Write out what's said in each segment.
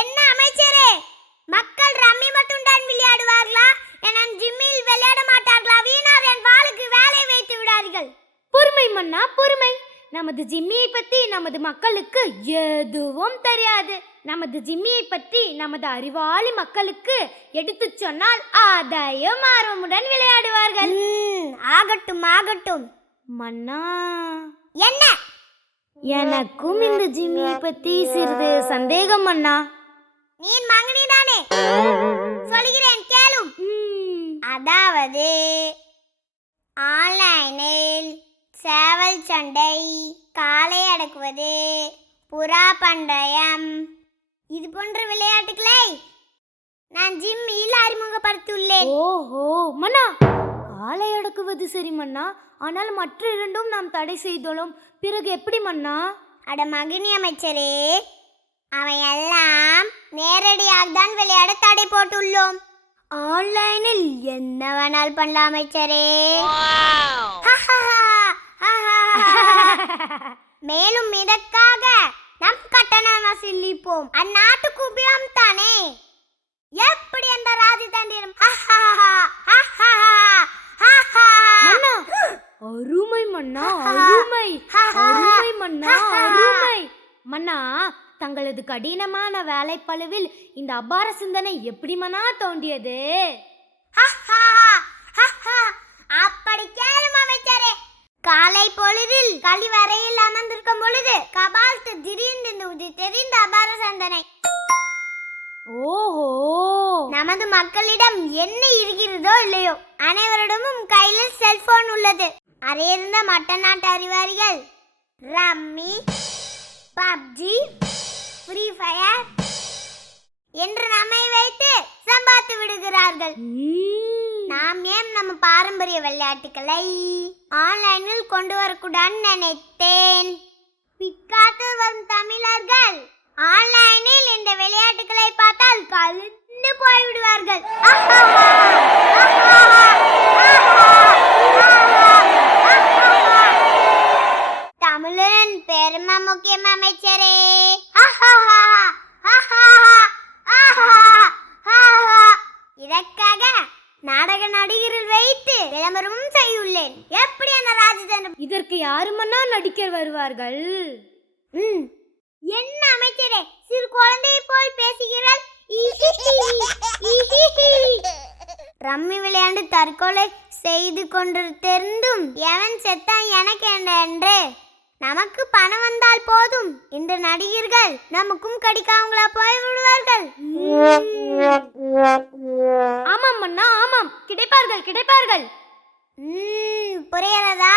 என்ன அமைச்சரே, மக்கள் ரம்மி மட்டும் தான் விளையாடுவார்களா? என் ஜிம்மில் விளையாட மாட்டார்களா? வீணார் என் வாளுக்கு வேலை வைத்து விடாதீர்கள். பொறுமை மன்னா, பொறுமை. நமது ஜிம்மியை பற்றி நமது மக்களுக்கு எதுவும் தெரியாது. நமது ஜிம்மியை பற்றி நமது அறிவாளி மக்களுக்கு எடுத்து சொன்னால் அதையும் ஆர்வமுடன் விளையாடுவார்கள். ஆகட்டும் ஆகட்டும் மன்னா. என்ன? எனக்கும் இந்த ஜிம்மியை பற்றி சிறிது சந்தேகம் மன்னா. நீ மகனிதானே, சொல்கிறேன் கேளும். அதாவது ஆன்லைனில் சேவல் சண்டை, காளை அடக்குவது, புறா பந்தயம், இது போன்ற விளையாட்டுகளை நான் ஜிம்மில் அறிமுகப்படுத்தியுள்ளேன். ஓஹோ மன்னா, காளை அடக்குவது சரி மன்னா, ஆனால் மற்ற இரண்டும் நாம் தடை செய்தோம். பிறகு எப்படி மன்னா? அட மகினி அமைச்சரே, அவையெல்லாம் நேரடியாக தான் விளையாட தடை போட்டுள்ளோம். ஆன்லைனில் என்ன வேணால் பண்ணலாம் அமைச்சரே. மேலும் இதற்காக நம் கட்டணம் வசூலிப்போம். அந்நாட்டுக்கு உபயோகம் தானே. எப்படி அந்த ராஜதந்திரம்? அருமை மன்னா, அருமை அருமை மன்னா, அருமை மன்னா. தங்களது கடினமான வேலைப்பளுவில் இந்த அபார சிந்தனை எப்படி மன்னா தோன்றியது? அப்படி கேளும் அமைச்சரே. காலை பொழுதில் கழிவறையில் அமர்ந்திருக்கும் பொழுது கபால்த்து திடீர்ந்து உதித்தெறிந்த அபார சிந்தனை. ஓஹோ, நமது மக்களிடம் என்ன இருக்கிறதோ இல்லையோ, அனைவரிடமும் கையில் செல்போன் உள்ளது. அறிந்த மற்ற நாட்டு அறிவாளிகள் ரம்மி, பப்ஜி, ஃப்ரீ ஃபயர் என்று நம்மை வைத்து சம்பாதித்து விடுகிறார்கள். நாம் ஏன் நம்ம பாரம்பரிய விளையாட்டுகளை ஆன்லைனில் கொண்டு வரக்கூடாதுன்னு நினைத்தேன். பிற்காலத்தில் வரும் தமிழர்கள் ஆன்லைனில் இந்த விளையாட்டுகளை பார்த்தால் கலந்து போய்விடுவார்கள். தமிழன் பெருமை முக்கியம் அமைச்சரே. இதற்காக நாடக நடிகர்கள் வைத்து விளம்பரமும் செய்துள்ளேன். எப்படி அந்த ராஜதந்திரம்? இதற்கு யாரு மன்னா நடிக்க வருவார்கள்? என்ன அமைச்சரே, சிறு குழந்தையை போல் பேசுகிறாள். ரம்மி விளையாண்டு தற்கொலை செய்து கொண்டு தெரிந்தும் எவன் செத்தான் எனக்கு என்று. நமக்கு பணம் வந்தால் போதும், இந்த நடிகர்கள் நமக்கும் கடிக்காமங்களா போய் விடுவார்கள். ஆமாம் மன்னா, ஆமாம், கிடைப்பார்கள் கிடைப்பார்கள். புரியறதா?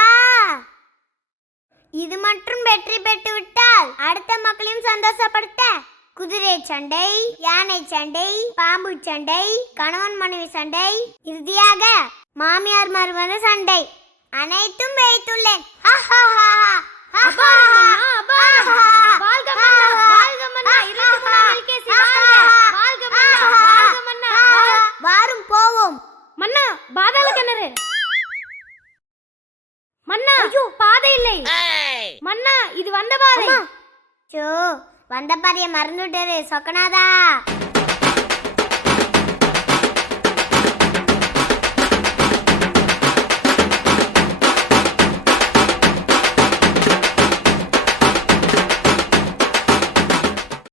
இது மட்டும் வெற்றி பெற்று விட்டால் அடுத்த மக்களையும் சந்தோஷப்படுத்த குதிரை சண்டை, யானை சண்டை, பாம்பு சண்டை, கணவன் மனைவி சண்டை, இறுதியாக மாமியார் மருமக சண்டை அனைத்தும் வைத்துள்ளேன். வாரும் போவோம். மன்னா, பாதாள கிணறு மன்னா. ஐயோ, பாதை இல்லை மன்னா, இது வந்த பாதை. வந்த பாதையை மறந்துட்டாரு சொக்கநாதா.